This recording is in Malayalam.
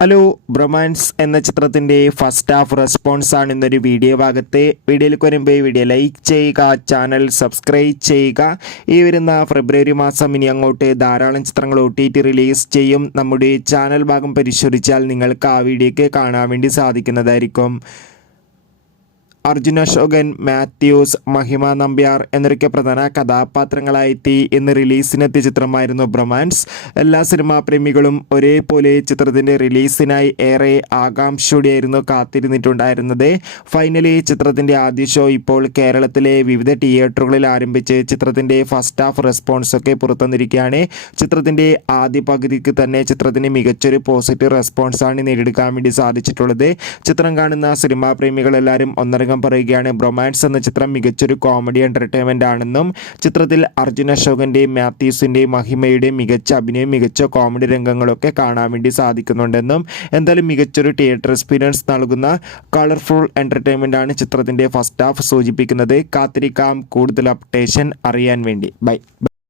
ഹലോ, ബ്രൊമാൻസ് എന്ന ചിത്രത്തിൻ്റെ ഫസ്റ്റ് ഹാഫ് റെസ്പോൺസ് ആണ് ഇന്നൊരു വീഡിയോ ഭാഗത്ത്. വീഡിയോയിലേക്ക് വരുമ്പോൾ വീഡിയോ ലൈക്ക് ചെയ്യുക, ചാനൽ സബ്സ്ക്രൈബ് ചെയ്യുക. ഈ വരുന്ന ഫെബ്രുവരി മാസം ഇനി അങ്ങോട്ട് ധാരാളം ചിത്രങ്ങൾ OTT റിലീസ് ചെയ്യും. നമ്മുടെ ചാനൽ ഭാഗം പരിശോധിച്ചാൽ നിങ്ങൾക്ക് ആ വീഡിയോയ്ക്ക് കാണാൻ വേണ്ടി സാധിക്കുന്നതായിരിക്കും. അർജുൻ അശോകൻ, മാത്യൂസ്, മഹിമ നമ്പ്യാർ എന്നൊക്കെ പ്രധാന കഥാപാത്രങ്ങളായെത്തി ഇന്ന് റിലീസിനെത്തിയ ചിത്രമായിരുന്നു ബ്രൊമാൻസ്. എല്ലാ സിനിമാ പ്രേമികളും ഒരേപോലെ ചിത്രത്തിൻ്റെ റിലീസിനായി ഏറെ ആകാംക്ഷയോടെയായിരുന്നു കാത്തിരുന്നിട്ടുണ്ടായിരുന്നത്. ഫൈനലി ചിത്രത്തിൻ്റെ ആദ്യ ഷോ ഇപ്പോൾ കേരളത്തിലെ വിവിധ തിയേറ്ററുകളിൽ ആരംഭിച്ച് ചിത്രത്തിൻ്റെ ഫസ്റ്റ് ഹാഫ് റെസ്പോൺസൊക്കെ പുറത്തുവന്നിരിക്കുകയാണ്. ചിത്രത്തിൻ്റെ ആദ്യ പകുതിക്ക് തന്നെ ചിത്രത്തിന് മികച്ചൊരു പോസിറ്റീവ് റെസ്പോൺസാണ് നേടിയെടുക്കാൻ വേണ്ടി സാധിച്ചിട്ടുള്ളത്. ചിത്രം കാണുന്ന സിനിമാ പ്രേമികളെല്ലാവരും ഒന്നടങ്കം പറയുകയാണ് ബ്രൊമാൻസ് എന്ന ചിത്രം മികച്ചൊരു കോമഡി എൻ്റർടൈൻമെൻ്റ് ആണെന്നും ചിത്രത്തിൽ അർജുൻ അശോകൻ്റെയും മാത്യൂസിൻ്റെയും മഹിമയുടെയും മികച്ച അഭിനയം, മികച്ച കോമഡി രംഗങ്ങളൊക്കെ കാണാൻ വേണ്ടി സാധിക്കുന്നുണ്ടെന്നും എന്തായാലും മികച്ചൊരു തിയേറ്റർ എക്സ്പീരിയൻസ് നൽകുന്ന കളർഫുൾ എൻ്റർടൈൻമെൻ്റ് ആണ് ചിത്രത്തിൻ്റെ ഫസ്റ്റ് ഹാഫ് സൂചിപ്പിക്കുന്നത്. കാത്തിരിക്കാം കൂടുതൽ അപ്ഡേഷൻ അറിയാൻ വേണ്ടി. ബൈ.